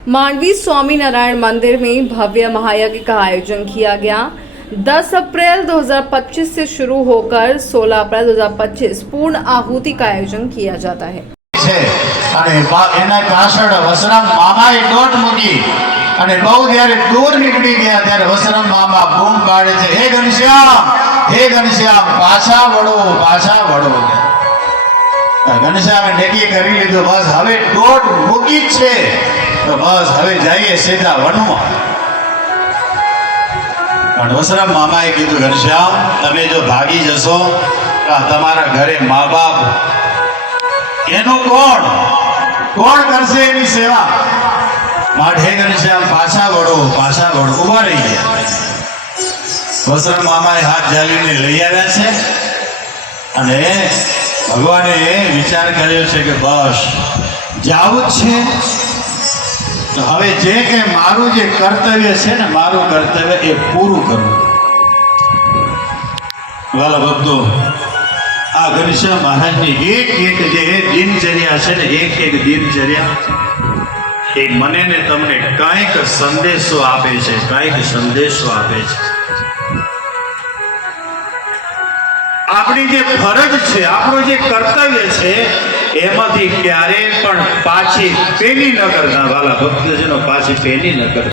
मांडवी स्वामीनारायण मंदिर में भव्य महायज्ञ का आयोजन किया गया। 10 अप्रैल 2025 से शुरू होकर 16 अप्रैल 2025 पूर्ण आहुति का आयोजन किया जाता है। અને બહુ જ્યારે દૂર નીકળી ગયા ત્યારે વસરામ મામા બૂમ પાડે છે, હે ઘનશ્યામ પાછા વળો. ઘનશ્યામે નક્કી કરી લીધું, બસ હવે દોટ મૂકી જ છે, તો બસ હવે જઈએ સીધા વનમાં. પણ વસરામ મામાએ કીધું, ઘનશ્યામ તમે જો ભાગી જશો તો તમારા ઘરે મા બાપ એનું કોણ કરશે એની સેવા? माठे घनश्याम पाछा वड़ो उभा रही गया। वसराम मामाए हाथ जालीने लई आव्या छे अने भगवाने विचार कर्यो छे के बस जावुं ज छे तो हवे जे के मारू जे कर्तव्य छे ने मारू कर्तव्य ए पूरुं करवुं। वाला भक्तो आ घनश्याम महाराजनी एक जे दिनचर्या छे ने एक दिनचर्या एक मने ने तमने कांईक संदेशो आपे छे, आपणी जे फरज छे, आपणो जे कर्तव्य छे एमांथी क्यारे पण पाछी पेनी न करता। वाला भक्तजनो पाछी पेनी न करता।